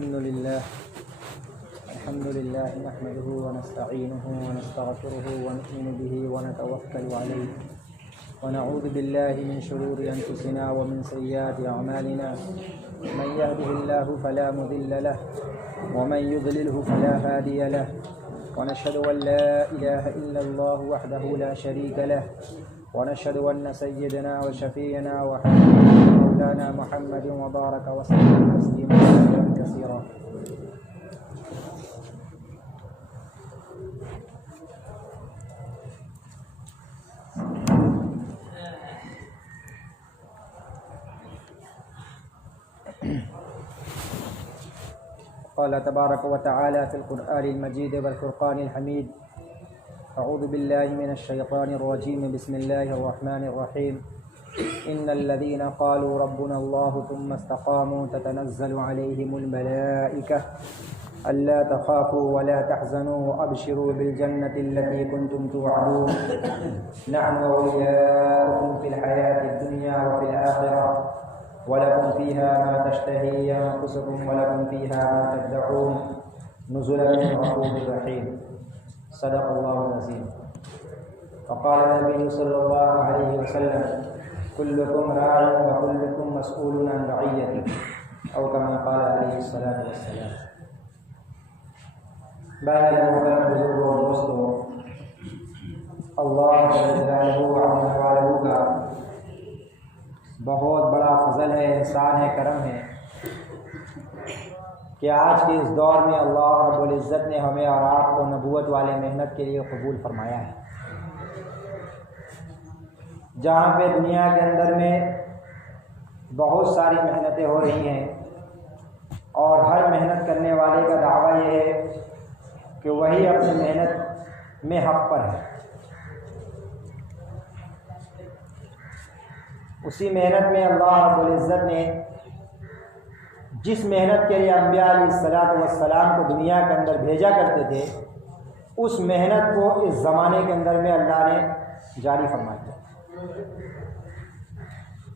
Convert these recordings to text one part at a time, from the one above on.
الحمد لله نحمده ونستعينه ونستغفره ونؤمن به ونتوكل عليه ونعوذ بالله من شرور أنفسنا ومن سيئات أعمالنا من يهده الله فلا مضل له ومن يضلله فلا هادي له ونشهد أن لا إله إلا الله وحده لا شريك له ونشهد أن سيدنا وشفينا وحبيبنا مولانا محمد وبارك وسلم تسليما كثيرا. قال تبارك وتعالى في القرآن المجيد والفرقان الحميد: أعوذ بالله من الشيطان الرجيم، بسم الله الرحمن الرحيم. إن الذين قالوا ربنا الله ثم استقاموا تتنزل عليهم الملائكة ألا تخافوا ولا تحزنوا وأبشروا بالجنة التي كنتم توعدون نحن أولياؤكم في الحياة الدنيا وفي الآخرة ولكم فيها ما تشتهي أنفسكم ولكم فيها ما تدعون نزلا من غفور رحيم. صدق الله العظيم. وقال النبي صلى الله عليه وسلم: كلكم راع وكلكم مسؤول عن رعيته، او كما قال عليه الصلاة والسلام. بہرحال محترم بزرگوں اور دوستوں، اللہ جل جلالہ کا بہت بڑا فضل ہے، احسان ہے، کرم ہے کہ آج کے اس دور میں اللہ رب العزت نے ہمیں اور آپ کو نبوت والے محنت کے لیے قبول فرمایا ہے. جہاں پہ دنیا کے اندر میں بہت ساری محنتیں ہو رہی ہیں اور ہر محنت کرنے والے کا دعویٰ یہ ہے کہ وہی اپنی محنت میں حق پر ہے. اسی محنت میں اللہ رب العزت نے جس محنت کے لیے انبیاء علیہ الصلوۃ والسلام کو دنیا کے اندر بھیجا کرتے تھے، اس محنت کو اس زمانے کے اندر میں اللہ نے جاری فرما دیا.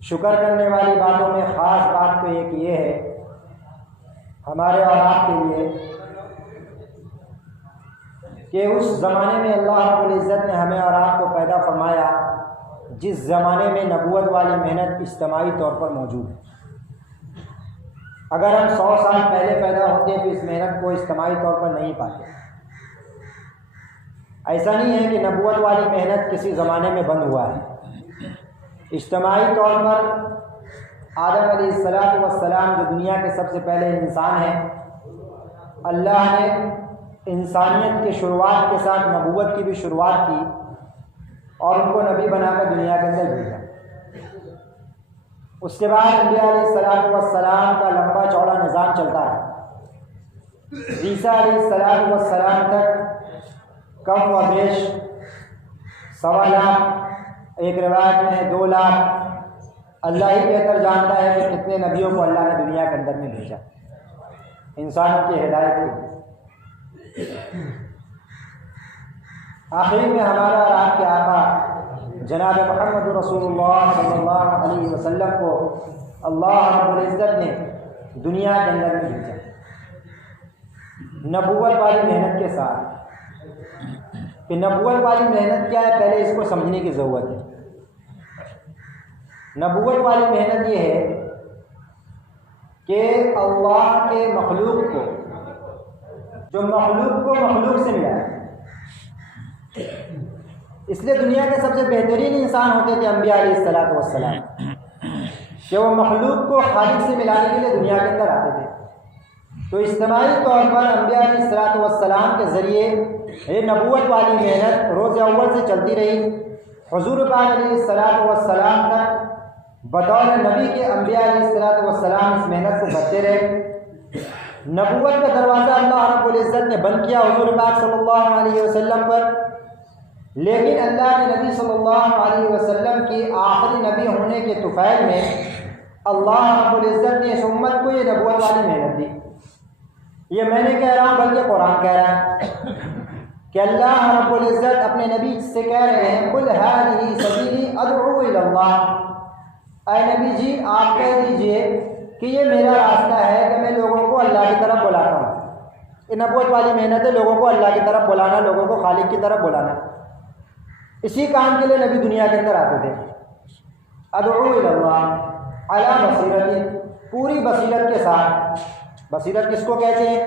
شکر کرنے والی باتوں میں خاص بات تو ایک یہ ہے ہمارے اور آپ کے لیے کہ اس زمانے میں اللہ رب العزت نے ہمیں اور آپ کو پیدا فرمایا جس زمانے میں نبوت والی محنت اجتماعی طور پر موجود ہے. اگر ہم 100 سال پہلے پیدا ہوتے تو اس محنت کو اجتماعی طور پر نہیں پاتے. ایسا نہیں ہے کہ نبوت والی محنت کسی زمانے میں بند ہوا ہے. اجتماعی طور پر آدم علیہ السلام جو دنیا کے سب سے پہلے انسان ہیں، اللہ نے انسانیت کی شروعات کے ساتھ نبوت کی بھی شروعات کی اور ان کو نبی بنا کر دنیا کے اندر بھیجا. اس کے بعد انبیاء علیہ السلام کا لمبا چوڑا نظام چلتا ہے. عیسیٰ علیہ السلام تک کم و بیش 1.25 لاکھ، ایک روایت میں 2 لاکھ، اللہ ہی بہتر جانتا ہے کہ کتنے نبیوں کو اللہ نے دنیا کے اندر میں بھیجا انسانوں کی ہدایت کے لیے. آخری میں ہمارا اور آپ کے آقا جناب محمد رسول اللہ صلی اللہ علیہ وسلم کو اللہ رب العزت نے دنیا کے اندر میں بھیجا نبوت والی محنت کے ساتھ. کہ نبوت والی محنت کیا ہے، پہلے اس کو سمجھنے کی ضرورت ہے. نبوت والی محنت یہ ہے کہ اللہ کے مخلوق کو، جو مخلوق کو مخلوق سے ملا ہے. اس لیے دنیا کے سب سے بہترین انسان ہوتے تھے انبیاء علیہ السلام کہ وہ مخلوق کو خالق سے ملانے کے لیے دنیا کے اندر آتے تھے. تو اجتماعی طور پر انبیاء علیہ السلام کے ذریعے یہ نبوت والی محنت روز اول سے چلتی رہی. حضور پاک علیہ السلام تک بطور نبی کے انبیاء علیہ السلام اس محنت کو بڑھتے رہے. نبوت کا دروازہ اللہ رب العزت نے بند کیا حضور پاک صلی اللہ علیہ وسلم پر، لیکن اللہ کے نبی صلی اللہ علیہ وسلم کی آخری نبی ہونے کے طفیل میں اللہ رب العزت نے اس امت کو یہ نبوت والی محنت دی. یہ میں نے کہہ رہا ہوں بلکہ قرآن کہہ رہا ہے کہ اللہ رب العزت اپنے نبی سے کہہ رہے ہیں: قل هذه سبیلی ادعو الی اللہ. اے نبی جی آپ کہہ دیجئے کہ یہ میرا راستہ ہے کہ میں لوگوں کو اللہ کی طرف بلاتا ہوں. یہ نبوت والی محنت ہے، لوگوں کو اللہ کی طرف بلانا، لوگوں کو خالق کی طرف بلانا. اسی کام کے لیے نبی دنیا کے اندر آتے تھے. ادعو الی اللہ علی بصیرت، پوری بصیرت کے ساتھ. بصیرت کس کو کہتے ہیں؟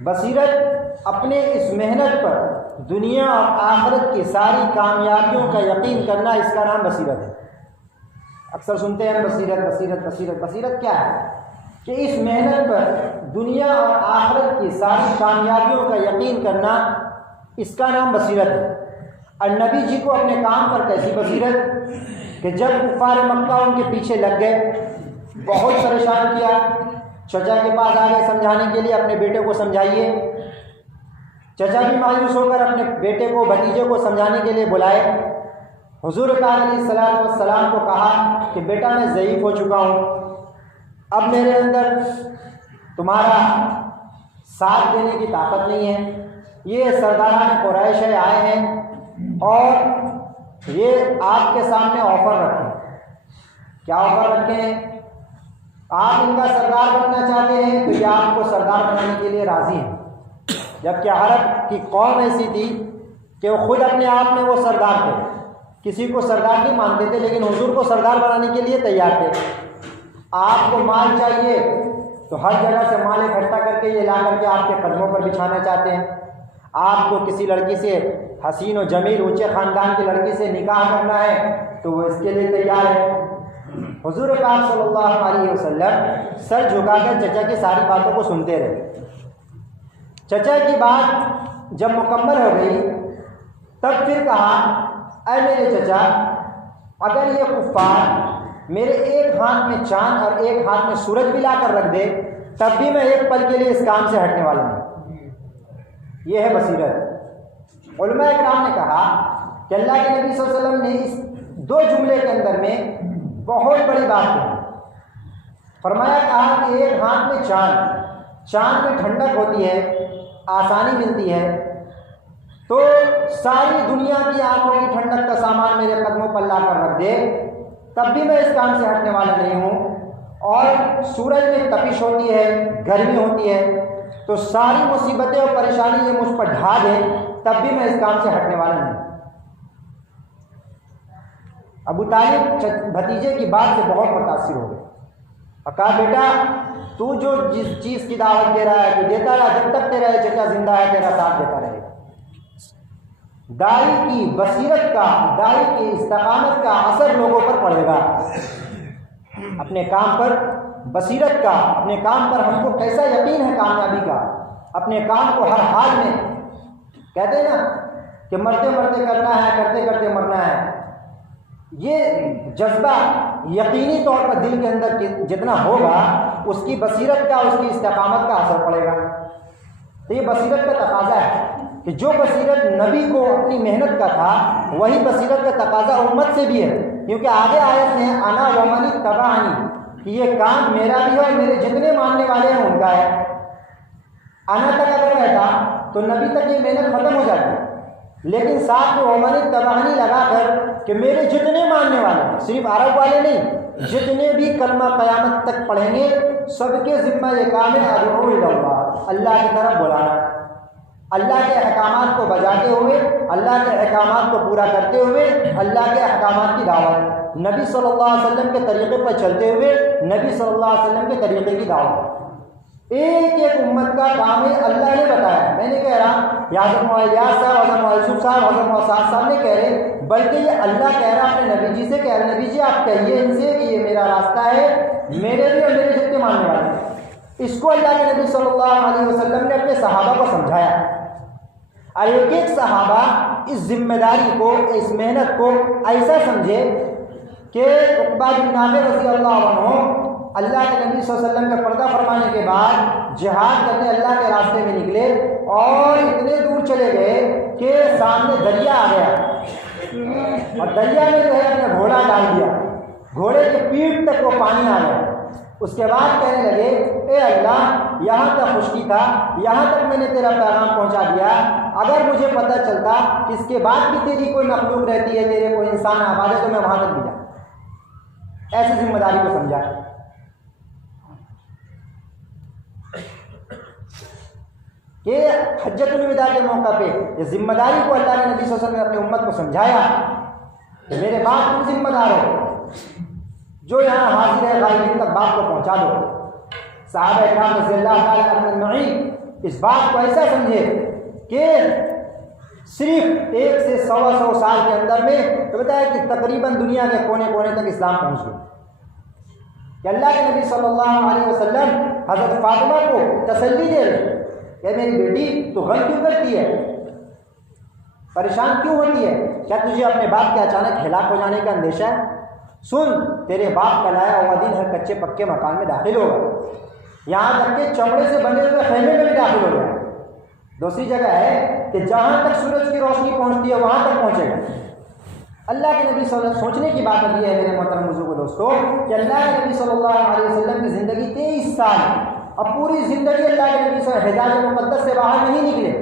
بصیرت اپنے اس محنت پر دنیا اور آخرت کی ساری کامیابیوں کا یقین کرنا، اس کا نام بصیرت ہے. اکثر سنتے ہیں بصیرت بصیرت بصیرت. بصیرت کیا ہے؟ کہ اس محنت پر دنیا اور آخرت کی ساری کامیابیوں کا یقین کرنا، اس کا نام بصیرت ہے. اور نبی جی کو اپنے کام پر کیسی بصیرت کہ جب کفار مکہ ان کے پیچھے لگ گئے، بہت پریشان کیا، چچا کے پاس آ گئے سمجھانے کے لیے، اپنے بیٹے کو سمجھائیے. چچا بھی مایوس ہو کر اپنے بیٹے کو، بھتیجے کو سمجھانے کے لیے بلائے. حضور پاک علیہ الصلوۃ والسلام کو کہا کہ بیٹا میں ضعیف ہو چکا ہوں، اب میرے اندر تمہارا ساتھ دینے کی طاقت نہیں ہے. یہ سرداران قریش آئے ہیں اور یہ آپ کے سامنے آفر رکھیں. کیا آفر رکھیں؟ آپ ان کا سردار بننا چاہتے ہیں تو یہ آپ کو سردار بنانے کے لیے راضی ہیں. جبکہ عرب کی قوم ایسی تھی کہ وہ خود اپنے آپ میں وہ سردار تھے، کسی کو سردار نہیں مانتے تھے، لیکن حضور کو سردار بنانے کے لیے تیار تھے. آپ کو مال چاہیے تو ہر جگہ سے مال اکٹھا کر کے یہ لا کر کے آپ کے قدموں پر بچھانا چاہتے ہیں. آپ کو کسی لڑکی سے، حسین و جمیل اونچے خاندان کی لڑکی سے نکاح کرنا ہے تو وہ اس کے لیے تیار ہے. حضور پاک صلی اللہ علیہ وسلم سر جھکا کر چچا کی ساری باتوں کو سنتے رہے. چچا کی بات جب مکمل ہو گئی تب پھر کہا، اے میرے چچا، اگر یہ کفار میرے ایک ہاتھ میں چاند اور ایک ہاتھ میں سورج بھی لا کر رکھ دے تب بھی میں ایک پل کے لیے اس کام سے ہٹنے والا ہوں. یہ ہے بصیرت. علماء اکرام نے کہا کہ اللہ کے نبی صلی اللہ علیہ وسلم نے اس دو جملے کے اندر میں بہت بڑی بات کہی. فرمایا، کہا کہ ایک ہاتھ میں چاند میں ٹھنڈک ہوتی ہے، آسانی ملتی ہے، تو ساری دنیا کی آنکھوں کی ٹھنڈک کا سامان میرے قدموں پر لا کر رکھ دے تب بھی میں اس کام سے ہٹنے والا نہیں ہوں. اور سورج میں تپش ہوتی ہے، گرمی ہوتی ہے، تو ساری مصیبتیں اور پریشانی یہ مجھ پر ڈھا دے تب بھی میں اس کام سے ہٹنے والا نہیں. ابو طالب بھتیجے کی بات سے بہت متاثر ہو گئے اور کہا، بیٹا تو جو جس چیز کی دعوت دے رہا ہے تو دیتا رہا، جب تک تیرا چچا زندہ ہے تیرا ساتھ دیتا رہے گا. داعی کی بصیرت کا، داعی کی استقامت کا اثر لوگوں پر پڑے گا. اپنے کام پر بصیرت کا، اپنے کام پر ہم کو کیسا یقین ہے کامیابی کا، اپنے کام کو ہر حال میں، کہتے ہیں نا کہ مرتے مرتے کرنا ہے، کرتے کرتے مرنا ہے. یہ جذبہ یقینی طور پر دل کے اندر جتنا ہوگا اس کی بصیرت کا، اس کی استقامت کا اثر پڑے گا. تو یہ بصیرت کا تقاضا ہے کہ جو بصیرت نبی کو اپنی محنت کا تھا وہی بصیرت کا تقاضا امت سے بھی ہے. کیونکہ آگے آیت میں انا ومن اتبعنی کہ یہ کام میرا بھی ہے اور میرے جتنے ماننے والے ہیں ان کا ہے. انا تک اگر رہتا تو نبی تک یہ محنت ختم ہو جاتی، لیکن ساتھ میں ومن اتبعنی لگا کر کہ میرے جتنے ماننے والے ہیں، صرف عرب والے نہیں، جتنے بھی کلمہ قیامت تک پڑھیں گے سب کے ذمہ یہ کام ہے ادعو الی اللہ، اللہ کی طرف بلانا، اللہ کے احکامات کو بجاتے ہوئے، اللہ کے احکامات کو پورا کرتے ہوئے، اللہ کے احکامات کی دعوت، نبی صلی اللہ علیہ وسلم کے طریقے پر چلتے ہوئے نبی صلی اللہ علیہ وسلم کے طریقے کی دعوت. ایک ایک امت کا کام ہے، اللہ نے بتایا. میں نے کہہ رہا یا حضرت الیاس صاحب، حضرت یوسف صاحب، حضرت موسیٰ صاحب نے کہہ رہے، بلکہ یہ اللہ کہہ رہا اپنے نبی جی سے، کہہ رہے نبی جی آپ کہیے ان سے کہ یہ میرا راستہ ہے، میرے بھی اور میرے جتنے ماننے والے ہیں. اس کو اللہ کے نبی صلی اللہ علیہ وسلم نے اپنے صحابہ کو سمجھایا. اور ایک ایک صحابہ اس ذمہ داری کو، اس محنت کو ایسا سمجھے کہ عقبہ بن نافع رضی اللہ عنہ اللہ کے نبی صلی اللہ علیہ وسلم کا پردہ فرمانے کے بعد جہاد کرنے اللہ کے راستے میں نکلے اور اتنے دور چلے گئے کہ سامنے دریا آ گیا اور دریا میں جو ہے اپنا گھوڑا ڈال دیا، گھوڑے کے پیٹھ تک وہ پانی آ گیا. اس کے بعد کہنے لگے، اے اللہ یہاں تک خشکی تھا، یہاں تک میں نے تیرا پیغام پہنچا دیا، اگر مجھے پتہ چلتا کہ اس کے بعد بھی تیری کوئی مخلوق رہتی ہے، تیرے کوئی انسان آباد ہے تو میں وہاں تک بھی جاتا. ایسی ذمہ داری کو سمجھا. کہ حجۃ الوداع کے موقع پہ اس ذمہ داری کو اللہ نے نبی صلی اللہ علیہ وسلم نے اپنی امت کو سمجھایا کہ میرے بعد تم ذمہ دار ہو، جو یہاں حاضر ہے غائبین تک بات کو پہنچا دو۔ صحابہ اکرام رضی اللہ تعالیٰ عنہم اجمعین اس بات کو ایسا سمجھے کہ صرف 1 سے 100 سال کے اندر میں تو بتایا کہ تقریباً دنیا کے کونے کونے تک اسلام پہنچ گیا، کہ اللہ کے نبی صلی اللہ علیہ وسلم حضرت فاطمہ کو تسلی دے رہے کہ میری بیٹی تو غم کیوں کرتی ہے، پریشان کیوں ہوتی ہے، کیا تجھے اپنے باپ کے اچانک ہلاک ہو جانے کا اندیشہ ہے؟ سن، تیرے باپ کا لایا ہوا دین ہر کچے پکے مکان میں داخل ہوگا، یہاں تک کہ چمڑے سے بنے ہوئے خیمے میں بھی داخل ہو جائے۔ دوسری جگہ ہے کہ جہاں تک سورج کی روشنی پہنچتی ہے وہاں تک پہنچے گا۔ اللہ کے نبی صلی اللہ علیہ وسلم، سوچنے کی بات یہ ہے میرے محترم بزرگوں دوستوں کہ اللہ کے نبی صلی اللہ علیہ وسلم کی زندگی 23 سال، اب پوری زندگی اللہ کے نبی صلی اللہ علیہ وسلم حجاز مقدس سے باہر نہیں نکلے،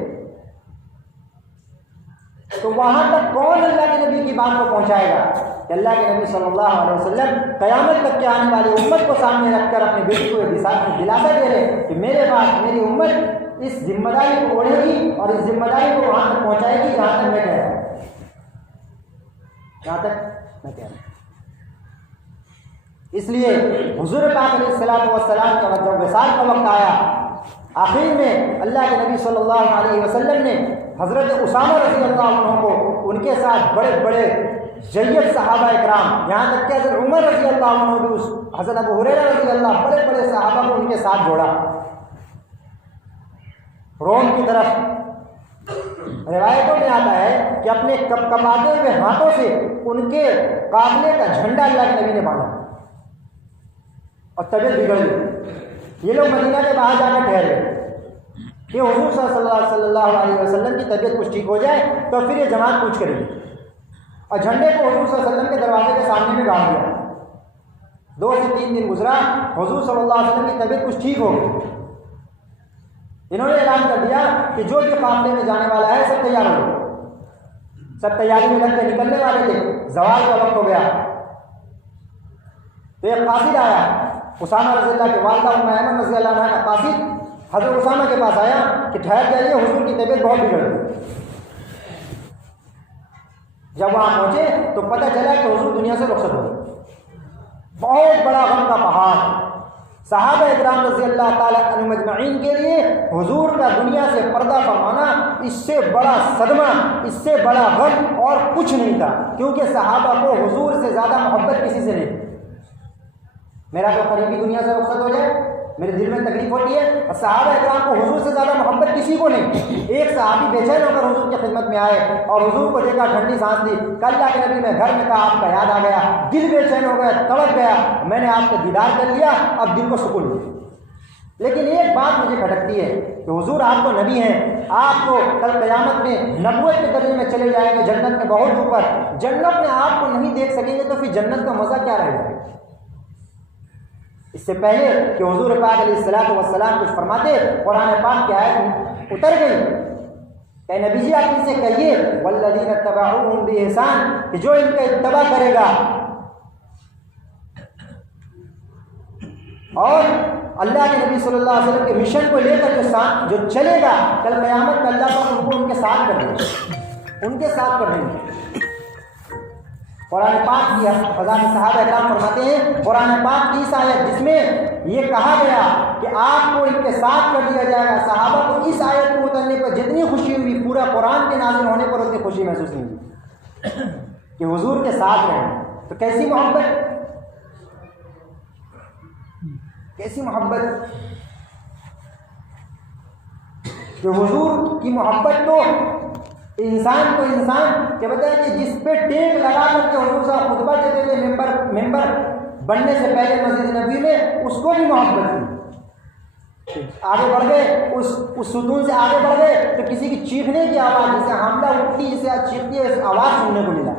تو وہاں تک کون اللہ کے نبی کی بات کو پہنچائے گا کہ اللہ کے نبی صلی اللہ علیہ وسلم قیامت تک کے آنے والی امت کو سامنے رکھ کر اپنی بیٹی کو دلاسا دے رہے کہ میرے بعد میری امت اس ذمہ داری کو اوڑھے گی اور اس ذمہ داری کو وہاں تک پہنچائے گی جہاں تک میں کہہ رہا ہوں، جہاں تک میں کہہ رہا ہوں۔ اس لیے حضور پاک علیہ الصلوۃ والسلام کا جب وصال کا وقت آیا، آخر میں اللہ کے نبی صلی اللہ علیہ وسلم نے حضرت اسامہ رضی اللہ عنہ کو ان کے ساتھ بڑے بڑے جید صحابہ اکرام، یہاں تک کہ حضرت عمر رضی اللہ عنہ بھی، حضرت ابو ہریرہ رضی اللہ، بڑے بڑے صحابہ کو ان کے ساتھ جوڑا۔ روم کی طرف روایتوں میں آتا ہے کہ اپنے کپاتے ہوئے ہاتھوں سے ان کے قافلے کا جھنڈا اللہ کے نبی نے باندھا اور طبیعت بگڑ گئی۔ یہ لوگ مدینہ کے باہر جا کر ٹھہر گئے کہ حضور صلی اللہ علیہ وسلم کی طبیعت کچھ ٹھیک ہو جائے تو پھر یہ جماعت کچھ کرے گی، اور جھنڈے کو حضور صلی اللہ علیہ وسلم کے دروازے کے سامنے میں گاڑ دیا۔ 2 سے 3 دن گزرا، حضور صلی اللہ علیہ وسلم کی طبیعت کچھ ٹھیک ہو گئی۔ انہوں نے اعلان کر دیا کہ جو بھی قافلے میں جانے والا ہے سب تیار ہو گئے، سب تیاری میں لگ کے نکلنے والے تھے، زوال کا وقت ہو گیا تو ایک قاصد آیا، اسامہ رضی اللہ کے والدہ ام ایمن رضی اللہ عنہ کا قاصد حضرت اسامہ کے پاس آیا کہ ٹھہر جائیے، حضور کی طبیعت بہت بگڑ گئی۔ جب وہاں پہنچے تو پتہ چلا کہ حضور دنیا سے رخصت ہو گئے۔ بہت بڑا غم کا پہاڑ صحابہ اکرام رضی اللہ تعالیٰ عنہم اجمعین کے لیے، حضور کا دنیا سے پردہ فرمانا اس سے بڑا صدمہ، اس سے بڑا غم اور کچھ نہیں تھا، کیونکہ صحابہ کو حضور سے زیادہ محبت کسی سے نہیں۔ میرا تو قریبی دنیا سے رخصت ہو جائے میرے دل میں تکلیف ہوتی ہے، اور صحابہ اکرام کو حضور سے زیادہ محبت کسی کو نہیں۔ ایک صحابی بے چین ہو کر حضور کی خدمت میں آئے اور حضور کو دیکھا، ٹھنڈی سانس لی، کہ اللہ کے نبی میں گھر میں تھا، آپ کا یاد آ گیا، دل بے چین ہو گیا، تڑپ گیا، میں نے آپ کو دیدار کر لیا، اب دل کو سکون ملا۔ لیکن ایک بات مجھے کھٹکتی ہے کہ حضور آپ تو نبی ہیں، آپ کو کل قیامت میں نبوت کے درجے میں چلے جائیں گے، جنت میں بہت اوپر، جنت میں آپ کو نہیں دیکھ سکیں گے تو پھر جنت کا مزہ کیا رہے گا؟ اس سے پہلے کہ حضور پاک علیہ الصلوۃ والسلام کچھ فرماتے، قرآن پاک کی آیت اتر گئی کہ نبی جی آپ ان سے کہیے والذین اتبعوہم بإحسان، کہ جو ان کا اتباع کرے گا اور اللہ کے نبی صلی اللہ علیہ وسلم کے مشن کو لے کر جو چلے گا، کل قیامت میں اللہ پاک ان کو ان کے ساتھ کر دیں گے، ان کے ساتھ کر دیں گے۔ قرآن پاک کی حضرات صحابہ اکرام فرماتے ہیں، قرآن پاک کی اس آیت جس میں یہ کہا گیا کہ آپ کو ان کے ساتھ کر دیا جائے گا، صحابہ کو اس آیت کو اترنے پر جتنی خوشی ہوئی، پورا قرآن کے نازل ہونے پر اتنی خوشی محسوس نہیں ہوئی کہ حضور کے ساتھ رہیں۔ تو کیسی محبت، کیسی محبت کہ حضور کی محبت تو انسان کو انسان کہ بتائیں کہ جس پہ ٹیک لگا کر کے حضور صاحب خطبہ دیتے تھے ممبر بننے سے پہلے مسجد نبوی میں، اس کو بھی محبت تھی۔ آگے بڑھ گئے، اس ستون سے آگے بڑھ گئے تو کسی کی چیخنے کی آواز، جسے حاملہ اٹھتی جسے چیختی ہے، آواز سننے کو ملا۔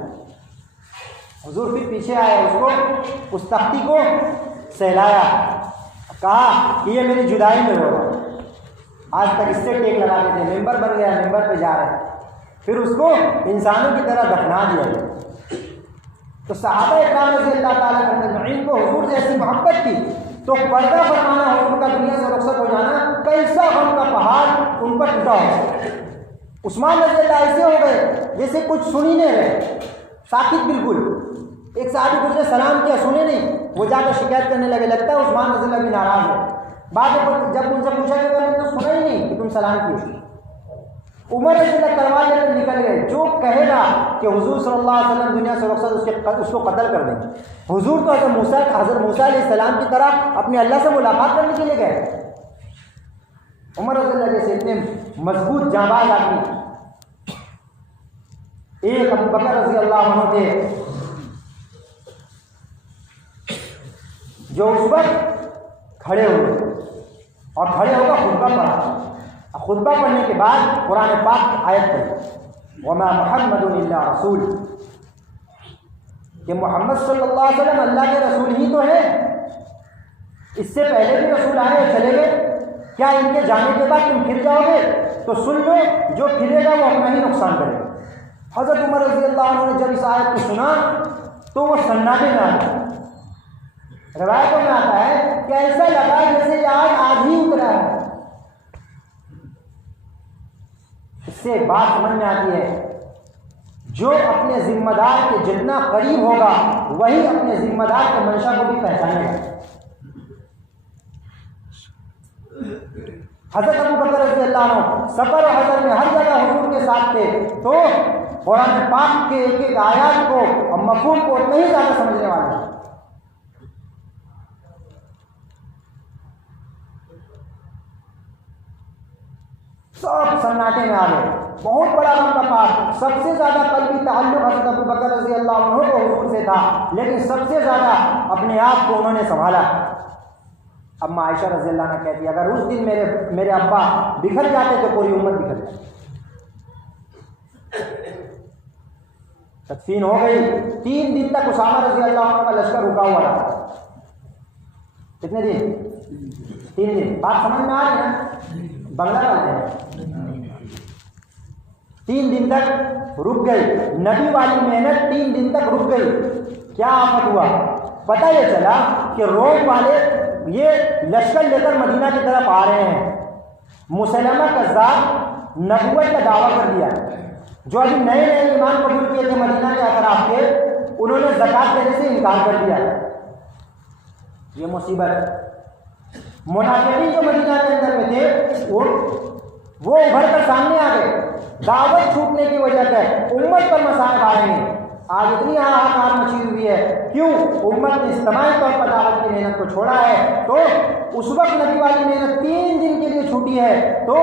حضور پھر پیچھے آئے، اس کو اس تختی کو سہلایا، کہا کہ یہ میری جدائی میں ہوگا۔ آج تک اس سے ٹیک لگاتے تھے، ممبر بن گیا، ممبر پہ جا رہے ہیں، پھر اس کو انسانوں کی طرح دفنا دیا گیا۔ تو صحابہ اکرام رضی اللہ تعالیٰ عنہم کو حضور سے ایسی محبت تھی تو پردہ فرمانا ہو ان کا دنیا سے رخصت ہو جانا کیسا غم کا پہاڑ ان پر ٹوٹا ہو۔ عثمان رضی اللہ ایسے ہو گئے جیسے کچھ سن ہی نہیں رہے، ساکت بالکل۔ ایک صحابی گزرے سلام کیا، سنے نہیں، وہ جا کر شکایت کرنے لگے، لگتا ہے عثمان رضی اللہ بھی ناراض ہے۔ بعد میں جب ان سے پوچھا کہ میں نے تو سنا ہی نہیں کہ تم سلام کیے۔ عمر رضی اللہ تلوار لے کر نکل گئے، جو کہے گا کہ حضور صلی اللہ علیہ وسلم دنیا سے رخصت اس کو قتل کر دیں گے۔ حضور تو حضرت موسیٰ علیہ السلام کی طرح اپنے اللہ سے ملاقات کرنے کے لیے گئے۔ عمر رضی اللہ جیسے اتنے مضبوط جانباز آدمی، ایک ابو بکر رضی اللہ عنہ تھے جو اس وقت کھڑے ہوئے اور کھڑے ہو کر خطبہ پڑھا۔ خطبہ پڑھنے کے بعد قرآن پاک کی آیت پڑھی، وما محمد الا رسول، کہ محمد صلی اللہ علیہ وسلم اللہ کے رسول ہی تو ہے، اس سے پہلے بھی رسول آئے اور چلے گئے، کیا ان کے جانے کے بعد تم پھر جاؤ گے؟ تو سن لو، جو پھرے گا وہ اپنا ہی نقصان کرے گا۔ حضرت عمر رضی اللہ عنہ نے جب اس آیت کو سنا تو وہ سناٹے میں آ گئے۔ روایتوں میں آتا ہے کہ ایسا لگا جیسے یہ آج ہی اترا ہے۔ اس سے ایک بات سمجھ میں آتی ہے، جو اپنے ذمہ دار کے جتنا قریب ہوگا وہی اپنے ذمہ دار کے منشا کو بھی پہچانے گا۔ حضرت ابو بکر رضی اللہ عنہ سفر و حضر میں ہر جگہ حضور کے ساتھ تھے، تو قرآن پاک کے ایک ایک آیات کو اور مفہوم کو اتنا ہی زیادہ سمجھنے والے ہیں۔ سب سناٹے میں آ گئے، بہت بڑا غم کا پہاڑ۔ سب سے زیادہ قلبی تعلق حضرت ابو بکر رضی اللہ عنہ کو حضور سے تھا، لیکن سب سے زیادہ اپنے آپ کو انہوں نے سنبھالا۔ اب عائشہ رضی اللہ عنہ کہتی ہے، اگر اس دن میرے ابا بکھر جاتے تو پوری امت بکھر جاتی۔ تدفین ہو گئی، 3 دن تک اسامہ رضی اللہ عنہ کا لشکر رکا ہوا رہا۔ کتنے دن؟ 3 دن۔ بات سمجھ میں آ رہی ہے نا؟ بنگلہ والے ہیں، 3 دن تک رک گئی، نبی والی محنت 3 دن تک رک گئی۔ کیا آفت ہوا؟ پتہ یہ چلا کہ روم والے یہ لشکر لے کر مدینہ کی طرف آ رہے ہیں۔ مسلمہ کذاب نبوت کا دعویٰ کر دیا، جو ابھی نئے ایمان قبول کیے تھے مدینہ کے اطراف کے، انہوں نے زکوٰۃ دینے سے انکار کر دیا۔ یہ مصیبت، منافقین جو مدینہ کے اندر میں تھے وہ ابھر کر سامنے آ گئے، دعوت چھوٹنے کی وجہ سے امت پر مصائب آ رہے ہیں۔ آج اتنی ہاہاکار مچی ہوئی ہے، کیوں؟ امت نے اجتماعی طور پر دعوت کی محنت کو چھوڑا ہے۔ تو اس وقت نبی والی محنت 3 دن کے لیے چھوٹی ہے، تو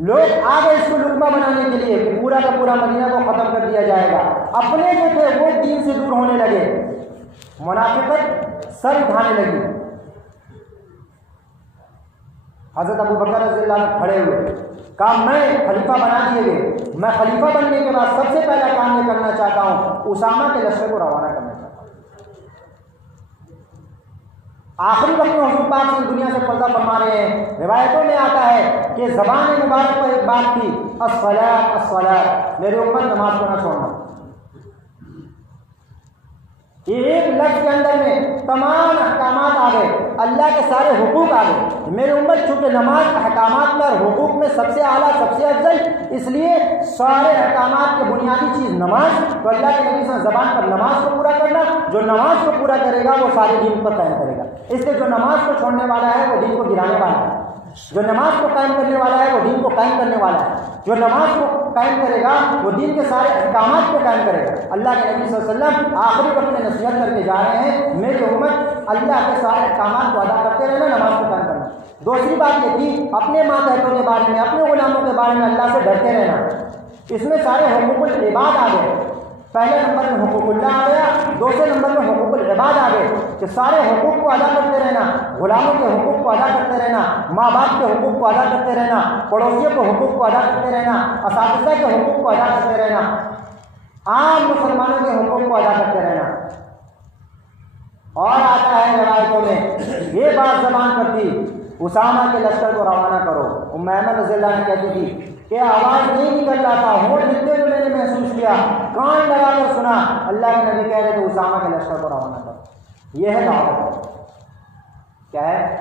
لوگ آ گئے اس کو لقمہ بنانے کے لیے کہ پورا کا پورا مدینہ کو ختم کر دیا جائے گا۔ اپنے جو تھے وہ دین سے دور ہونے لگے، منافقت سر اٹھانے لگی۔ حضرت ابو بکر رضی اللہ عنہ کھڑے ہوئے، کہا میں خلیفہ بنا دیے گئے، میں خلیفہ بننے کے بعد سب سے پہلا کام یہ کرنا چاہتا ہوں، اسامہ کے لشکر کو روانہ کرنا چاہتا ہوں۔ آخری وقت میں حضور پاک سے دنیا سے پردہ فرما رہے ہیں۔ روایتوں میں آتا ہے کہ زبان مبارک پر ایک بات تھی، الصلاۃ الصلاۃ، میری امت نماز کو نہ چھوڑنا۔ یہ ایک لفظ کے اندر میں تمام احکامات آ گئے، اللہ کے سارے حقوق آ گئے۔ میری امت چونکہ نماز احکامات میں اور حقوق میں سب سے اعلیٰ، سب سے افضل، اس لیے سارے احکامات کے بنیادی چیز نماز، تو اللہ کے نبی صلی اللہ علیہ وسلم زبان پر نماز کو پورا کرنا، جو نماز کو پورا کرے گا وہ سارے دین پر قائم کرے گا۔ اس لیے جو نماز کو چھوڑنے والا ہے وہ دین کو گرانے والا ہے، جو نماز کو قائم کرنے والا ہے وہ دین کو قائم کرنے والا ہے، جو نماز کو قائم کرے گا وہ دین کے سارے احکامات کو قائم کرے گا۔ اللہ کے نبی صلی اللہ علیہ وسلم آخری وقت میں نصیحت کر کے جا رہے ہیں، میری امت اللہ کے سارے احکامات کو ادا کرتے رہنا، نماز کو قائم کرنا۔ دوسری بات یہ تھی، اپنے ماتحتوں کے بارے میں، اپنے غلاموں کے بارے میں اللہ سے ڈرتے رہنا۔ اس میں سارے حقوق العباد آ گئے، پہلے نمبر میں حقوق اللہ آ گیا، دوسرے نمبر میں حقوق العباد آ گئے کہ سارے حقوق کو ادا کرتے رہنا، غلاموں کے حقوق کو ادا کرتے رہنا، ماں باپ کے حقوق کو ادا کرتے رہنا، پڑوسیوں کے حقوق کو ادا کرتے رہنا، اساتذہ کے حقوق کو ادا کرتے رہنا، عام مسلمانوں کے حقوق کو ادا کرتے رہنا۔ اور آتا ہے روایتوں میں یہ بات زبان پر تھی، اسامہ کے لشکر کو روانہ کرو۔ ام ایمن رضی اللہ عنہ کہتی تھی کہ آواز نہیں نکل رہا تھا، ہونٹ نکلتے ہوئے میں نے محسوس کیا، کان لگا کر سنا، اللہ کے نبی کہہ رہے تھے اسامہ کے لشکر کو روانہ کرو۔ یہ ہے دعوت۔ کیا ہے؟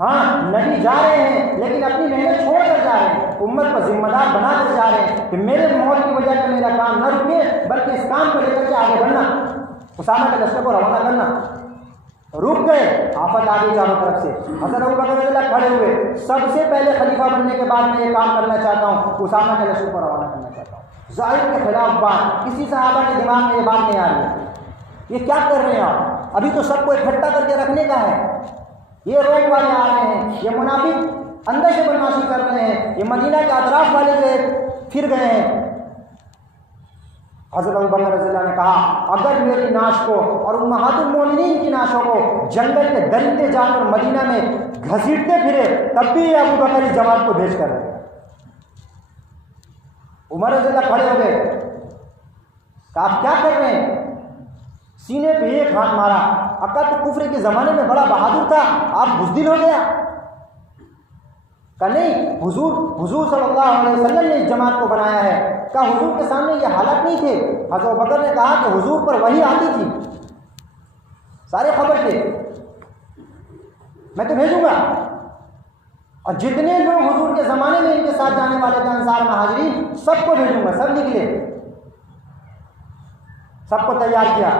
ہاں نبی جا رہے ہیں لیکن اپنی محنت چھوڑ کر جا رہے ہیں، امت کو ذمہ دار بنا کر جا رہے ہیں کہ میرے موت کی وجہ سے میرا کام نہ رکے بلکہ اس کام کو لے کر کے آگے بڑھنا، اسامہ کے لشکر کو روانہ کرنا۔ رک گئے، آفت آ گئی چاروں طرف سے۔ حضرت ابوبکر رضی اللہ کھڑے ہوئے، سب سے پہلے خلیفہ بننے کے بعد میں یہ کام کرنا چاہتا ہوں، اسامہ کے لشکر کو روانہ کرنا چاہتا ہوں۔ ظاہر کے خلاف بات، کسی صحابہ کے دماغ میں یہ بات نہیں آ رہی ہے، یہ کیا کر رہے ہیں آپ؟ ابھی تو سب کو اکٹھا کر کے رکھنے کا ہے، یہ روم والے آ رہے ہیں، یہ منافق اندر سے بدماشی کر رہے ہیں، یہ مدینہ کے اطراف والے جو پھر گئے ہیں۔ حضرت ابوبکر رضی اللہ نے کہا اگر میری نعش کو اور امہات المومنین کی نعشوں کو جنگل کے درندے جانور مدینہ میں گھسیٹتے پھرے تب بھی یہ ابوبکر اس جماعت کو بھیج کر رہے۔ عمر رضی اللہ کھڑے ہو گئے، کہا آپ کیا کر رہے ہیں؟ سینے پہ ایک ہاتھ مارا، اکا تو کفر کے زمانے میں بڑا بہادر تھا، آپ بزدل ہو گیا؟ کہا نہیں، حضور صلی اللہ علیہ وسلم نے اس جماعت کو بنایا ہے۔ کہا حضور کے سامنے یہ حالت نہیں تھے؟ حضرت ابوبکر نے کہا کہ حضور پر وحی آتی تھی، سارے خبر تھے، میں تو بھیجوں گا، اور جتنے لوگ حضور کے زمانے میں ان کے ساتھ جانے والے تھے انصار مہاجرین سب کو بھیجوں گا۔ سب نکلے، سب کو تیار کیا،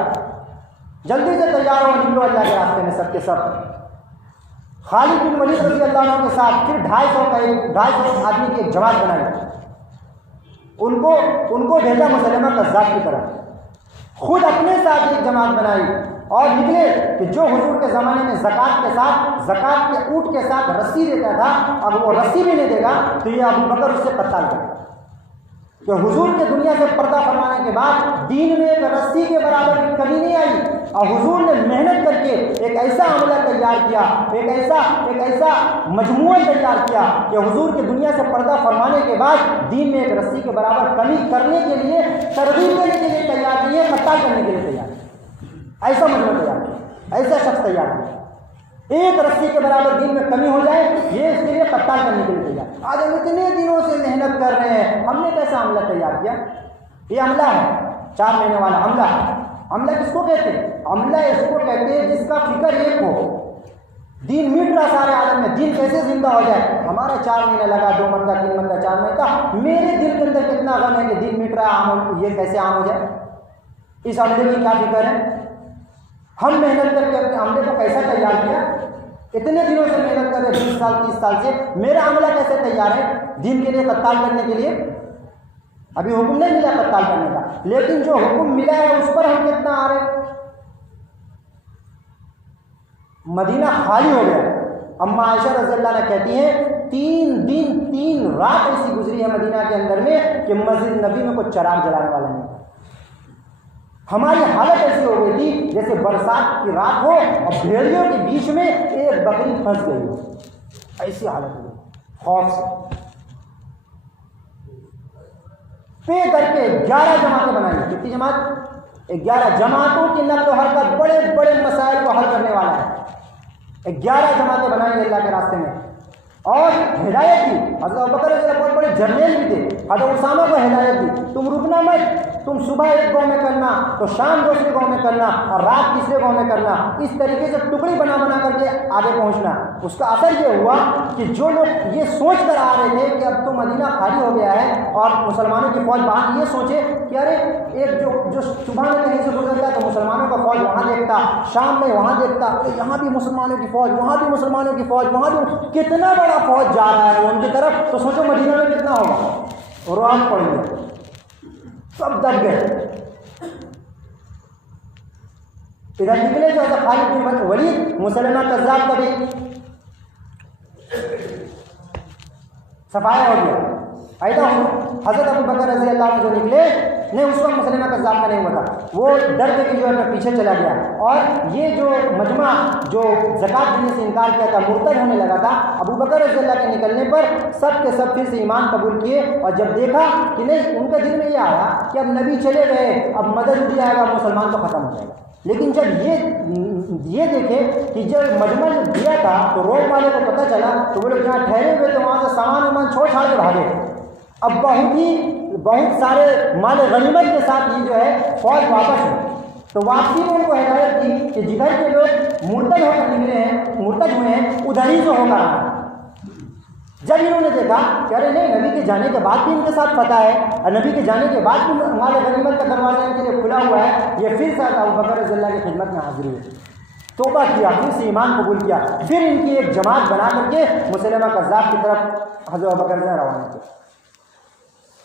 جلدی سے تیار ہو، نکلو اللہ کے راستے میں سب کے سب۔ خالد بن ولید رضی اللہ عنہ کے ساتھ پھر 250 آدمی کی ایک جماعت بنائی، ان کو بھیجا مسلمہ کذاب کی طرف، خود اپنے ساتھ ایک جماعت بنائی اور نکلے کہ جو حضور کے زمانے میں زکوٰۃ کے اونٹ کے ساتھ رسی دیتا تھا اب وہ رسی بھی نہیں دے گا تو یہ ابوبکر اس سے قتال کرے گا، کہ حضور کے دنیا سے پردہ فرمانے کے بعد دین میں ایک رسی کے برابر کی کمی نہیں آئی، اور حضور نے محنت کر کے ایک ایسا عملہ تیار کیا، ایک ایسا مجموعہ تیار کیا کہ حضور کے دنیا سے پردہ فرمانے کے بعد دین میں ایک رسی کے برابر کمی کرنے کے لیے، ترغیب دینے کے لیے تیار نہیں ہے، قتال کرنے کے لیے تیار ہے۔ ایسا مجموعہ تیار کیا، ایسا شخص تیار کیا، ایک رسی کے برابر دین میں کمی ہو جائے یہ اس کے لیے قتال کرنے کے لیے تیار۔ آج ہم اتنے دنوں سے محنت کر رہے ہیں، ہم نے کیسا عملہ تیار کیا؟ یہ عملہ ہے 4 مہینے والا عملہ۔ عملہ کس کو کہتے ہیں؟ عملہ اس کو کہتے ہیں جس کا فکر ایک ہو، دین مٹ رہا سارے عالم میں، دین کیسے زندہ ہو جائے۔ ہمارا 4 مہینے لگا، 2 منتھ کا، 3 منتھ کا، 4 مہینے کا، میرے دل کے اندر کتنا غم ہے کہ دین مٹ رہا، یہ کیسے عام ہو جائے۔ اس عملے کی کیا فکر ہے؟ ہم محنت کر کے اپنے عملے کو کیسا تیار کیا، اتنے دنوں سے محنت کر رہے، 20 سال 30 سال سے، میرا عملہ کیسے تیار ہے دین کے لیے، قتال کرنے کے لیے؟ ابھی حکم نہیں ملا قتال کرنے کا، لیکن جو حکم ملا ہے اس پر ہم کتنا آ رہے۔ مدینہ خالی ہو گیا۔ اما عائشہ رضی اللہ عنہ کہتی ہیں 3 دن 3 رات ایسی گزری ہے مدینہ کے اندر میں کہ مسجد نبی میں کوئی چراغ جلانے والا نہیں تھا۔ ہماری حالت ایسی ہو گئی تھی جیسے برسات کی رات ہو اور بھیڑیوں کے بیچ میں ایک بکری پھنس گئی ہو، ایسی حالت ہو گئی خوف سے۔ پے کر کے 11 جماعتیں بنائی۔ کتنی جماعت؟ 11 جماعتوں کی نقل و حرکت بڑے بڑے مسائل کو حل کرنے والا ہے۔ 11 جماعتیں بنائی اللہ کے راستے میں اور ہدایت دی۔ حضرت ابوبکر رضی اللہ بہت بڑے جرنیل بھی تھے، حضرت اسامہ کو ہدایت دی تم رکنا مت، تم صبح ایک گاؤں میں کرنا تو شام دوسرے گاؤں میں کرنا اور رات تیسرے گاؤں میں کرنا، اس طریقے سے ٹکڑی بنا بنا کر کے آگے پہنچنا۔ اس کا اثر یہ ہوا کہ جو لوگ یہ سوچ کر آ رہے تھے کہ اب تو مدینہ خالی ہو گیا ہے اور مسلمانوں کی فوج باہر، یہ سوچے کہ ارے ایک جو صبح میں کہیں سے گزرتا تو مسلمانوں کا فوج وہاں دیکھتا، شام میں وہاں دیکھتا، یہاں بھی مسلمانوں کی فوج، وہاں بھی مسلمانوں کی فوج، وہاں بھی کتنا بڑا فوج جا رہا ہے ان کی طرف، تو سوچو مدینہ میں کتنا ہوگا۔ رعب پڑ گیا، سب دب گئے۔ ادھر نکلے جو خالد بن ولید، مسلمہ کذاب کا بھی صفایا ہو گیا۔ ایسا حضرت ابوبکر رضی اللہ عنہ جو نکلے نہیں، اس وقت مسلمہ کذاب کا نہیں ہوا تھا، وہ ڈر کے جو ہے پیچھے چلا گیا، اور یہ جو مجمع جو زکوٰۃ دینے سے انکار کیا تھا مرتد ہونے لگا تھا۔ ابوبکر رضی اللہ کے نکلنے پر سب کے سب پھر سے ایمان قبول کیے، اور جب دیکھا کہ نہیں، ان کے دل میں یہ آیا کہ اب نبی چلے گئے، اب مدد اٹھ جائے گا، مسلمان تو ختم ہو جائے گا۔ لیکن جب یہ دیکھے کہ جب مجمع دیا تھا تو روم والے کو پتہ چلا تو وہ لوگ جہاں ٹھہرے ہوئے تھے وہاں سے سامان وامان چھوڑ چھاڑ کے بھاگے۔ اب بہت سارے مال غنیمت کے ساتھ یہ جو ہے فوج واپس ہے، تو واپسی میں ان کو ہدایت دی کہ جدھر کے لوگ مرتد ہو کر نکلے ہیں، مرتد ہوئے ہیں، ادھر ہی سے ہو کر آنا۔ جب انہوں نے دیکھا کہ ارے نہیں، نبی کے جانے کے بعد بھی ان کے ساتھ فتح ہے اور نبی کے جانے کے بعد بھی مال غنیمت کا دروازہ ان کے لیے کھلا ہوا ہے، یہ پھر سے ابوبکر رضی اللہ کی خدمت میں حاضر ہوئے، توبہ کیا، پھر سے ایمان قبول کیا، پھر ان کی ایک جماعت بنا کر کے مسلمہ کذاب کی طرف حضرت ابوبکر نے روانہ کیا۔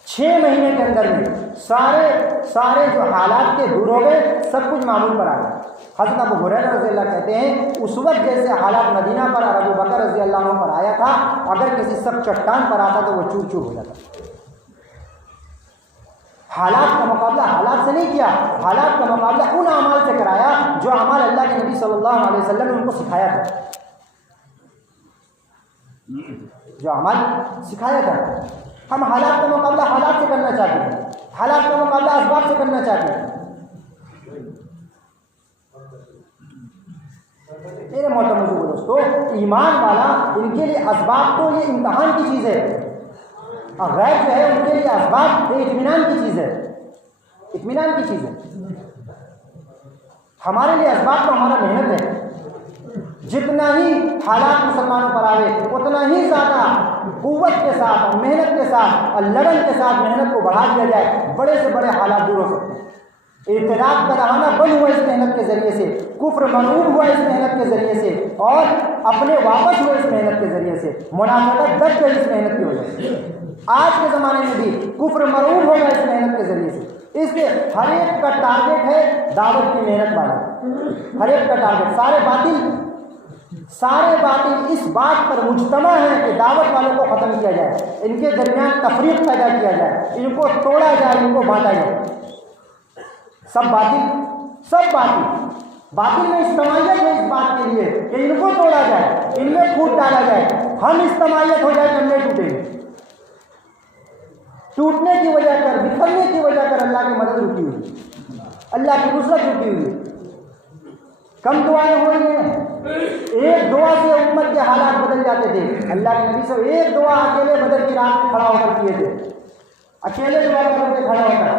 6 مہینے کے اندر میں سارے جو حالات کے دور ہو گئے، سب کچھ معمول پر آ گیا۔ حضرت ابو ہریرہ رضی اللہ کہتے ہیں اس وقت جیسے حالات مدینہ پر اور ابو بکر رضی اللہ عنہ پر آیا تھا، اگر کسی سب چٹان پر آتا تو وہ چور چور ہو جاتا۔ حالات کا مقابلہ حالات سے نہیں کیا، حالات کا مقابلہ ان اعمال سے کرایا جو اعمال اللہ کے نبی صلی اللہ علیہ وسلم نے ان کو سکھایا تھا، جو اعمال سکھایا تھا۔ ہم حالات کا مقابلہ حالات سے کرنا چاہتے ہیں، حالات کا مقابلہ اسباب سے کرنا چاہتے ہیں۔ میرے محترم دوستو، ایمان والا ان کے لیے اسباب تو یہ امتحان کی چیز ہے، اور غیر جو ہے ان کے لیے اسباب یہ اطمینان کی چیز ہے، اطمینان کی چیز ہے۔ ہمارے لیے اسباب تو ہمارا محنت ہے، جتنا ہی حالات مسلمانوں پر آئے اتنا ہی زیادہ قوت کے ساتھ اور محنت کے ساتھ اور لگن کے ساتھ محنت کو بڑھا دیا جائے، بڑے سے بڑے حالات دور ہو سکتے ہیں۔ ارتداد کا رہانہ بند ہوا اس محنت کے ذریعے سے، کفر منعوب ہوا اس محنت کے ذریعے سے، اور اپنے واپس ہوئے اس محنت کے ذریعے سے، منافقت دب گئی اس محنت کی وجہ سے۔ آج کے زمانے میں بھی کفر مرعوب ہوگا اس محنت کے ذریعے سے۔ اس لیے ہر ایک کا ٹارگیٹ ہے دعوت کی محنت والا، ہر ایک کا ٹارگیٹ، سارے باطل اس بات پر مجتمع ہیں کہ دعوت والوں کو ختم کیا جائے، ان کے درمیان تفریق پیدا کیا جائے، ان کو توڑا جائے، ان کو بانٹا جائے۔ سب باطل میں اجتماعیت ہے اس بات کے لیے کہ ان کو توڑا جائے، ان میں پھوٹ ڈالا جائے، ہم اجتماعیت ہو جائے کہ ہم نہیں ٹوٹیں گے۔ ٹوٹنے کی وجہ کر، بکھرنے کی وجہ کر اللہ کی مدد رکی ہوئی، اللہ کی نصرت رکی ہوئی۔ کم دعائیں ہو رہی ہیں، ایک دعا سے امت کے حالات بدل جاتے تھے۔ اللہ کے نبی صلی ایک دعا اکیلے بدر کی رات میں کھڑا ہو کر کیے تھے، اکیلے دعا کر کے کھڑا ہو کر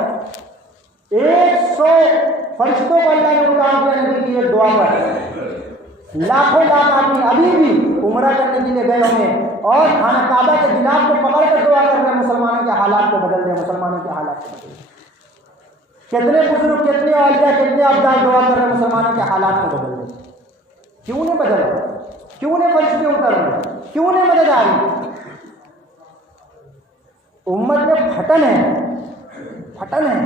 100 فرشتوں کو اللہ نے مقام دیا نبی کی ایک دعا پر۔ لاکھوں لاکھ آدمی ابھی بھی عمرہ کرنے کے لیے گئے ہوئے ہیں اور خانہ کعبہ کے غلاف کو پکڑ کر دعا کر رہے ہیں، مسلمانوں کے حالات کو بدل دیں، مسلمانوں کے حالات کو بدل دیں۔ کتنے بزرگ، کتنے اولیاء، کتنے ابدال دعا کر رہے ہیں مسلمانوں کے حالات کو بدل دیں۔ کیوں نہیں بدل رہے؟ کیوں نہیں فرشتے اتر رہے؟ کیوں نہیں مدد آ رہی؟ امت میں پھٹن ہے۔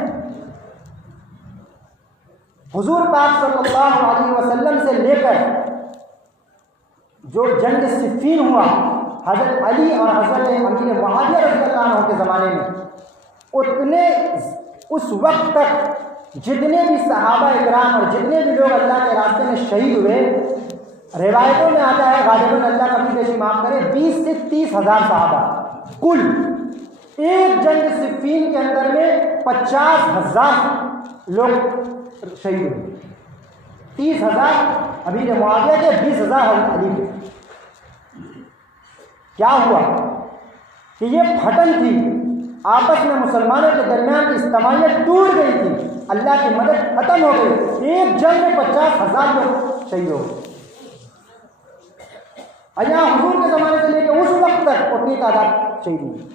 حضور پاک صلی اللہ علیہ وسلم سے لے کر جو جنگ صفین ہوا، حضرت علی اور حضرت امیر معاویہ رضی اللہ عنہ کے زمانے میں، اس وقت تک جتنے بھی صحابہ اکرام اور جتنے بھی لوگ اللہ کے راستے میں شہید ہوئے، روایتوں میں آتا ہے غالباً اللہ کبھی بیشی معاف کرے 20 سے 30 ہزار صحابہ کل ایک جنگ صفین کے اندر میں 50,000 لوگ شہید ہوئے، 30,000 امیر معاویہ کے، 20,000 علی کے۔ کیا ہوا کہ یہ پھٹن تھی، آپس میں مسلمانوں کے درمیان کی اجتماعیت ٹوٹ گئی تھی، اللہ کی مدد ختم ہو گئی، ایک جنگ میں 50,000 لوگ شہید ہو گئے۔ یہاں حضور کے زمانے سے لے کے اس وقت تک اتنی تعداد شہید ہوئی۔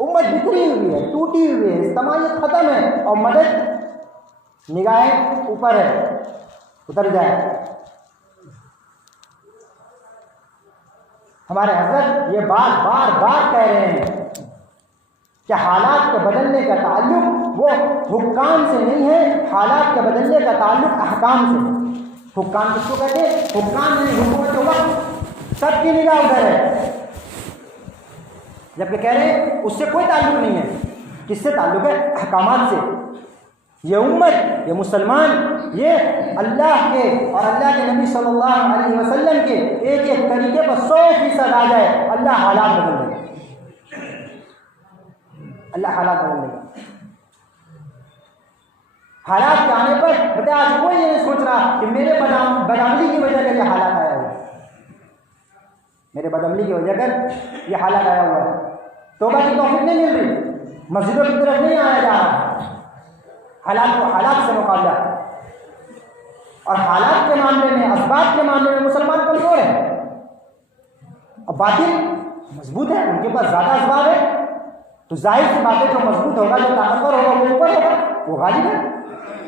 امت بکھری ہوئی ہے، ٹوٹی ہوئی ہے، اجتماعیت ختم ہے، اور مدد نگاہیں اوپر ہے، اتر جائے۔ ہمارے حضرت یہ بات بار بار کہہ رہے ہیں کہ حالات کے بدلنے کا تعلق وہ حکام سے نہیں ہے، حالات کے بدلنے کا تعلق احکام سے ہے۔ حکام کس کو کہتے ہیں؟ حکام نہیں، حکومت وقت سب کی نگاہ ادھر ہے، جبکہ کہہ رہے ہیں اس سے کوئی تعلق نہیں ہے۔ کس سے تعلق ہے؟ احکامات سے۔ یہ امت، یہ مسلمان، یہ اللہ کے اور اللہ کے نبی صلی اللہ علیہ وسلم کے ایک ایک طریقے پر 100% آ جائے، اللہ حالات بدل دے گا، اللہ حالات بدل دے گا۔ حالات کے آنے پر بتا آج کوئی یہ نہیں سوچ رہا کہ میرے بدعملی کی وجہ سے یہ حالات آیا ہوا ہے، میرے بدعملی کی وجہ سے یہ حالات آیا ہوا ہے۔ توبہ کی توفیق نہیں مل رہی، مسجدوں کی طرف نہیں آیا جا رہا، حالات سے مقابلہ، اور حالات کے معاملے میں، اسباب کے معاملے میں مسلمان کمزور ہے، اور باطل مضبوط ہے، ان کے پاس زیادہ اسباب ہے، تو ظاہر سی بات ہے جو مضبوط ہوگا، جو طاقتور ہوگا، وہ اوپر ہوگا، وہ غالب ہے۔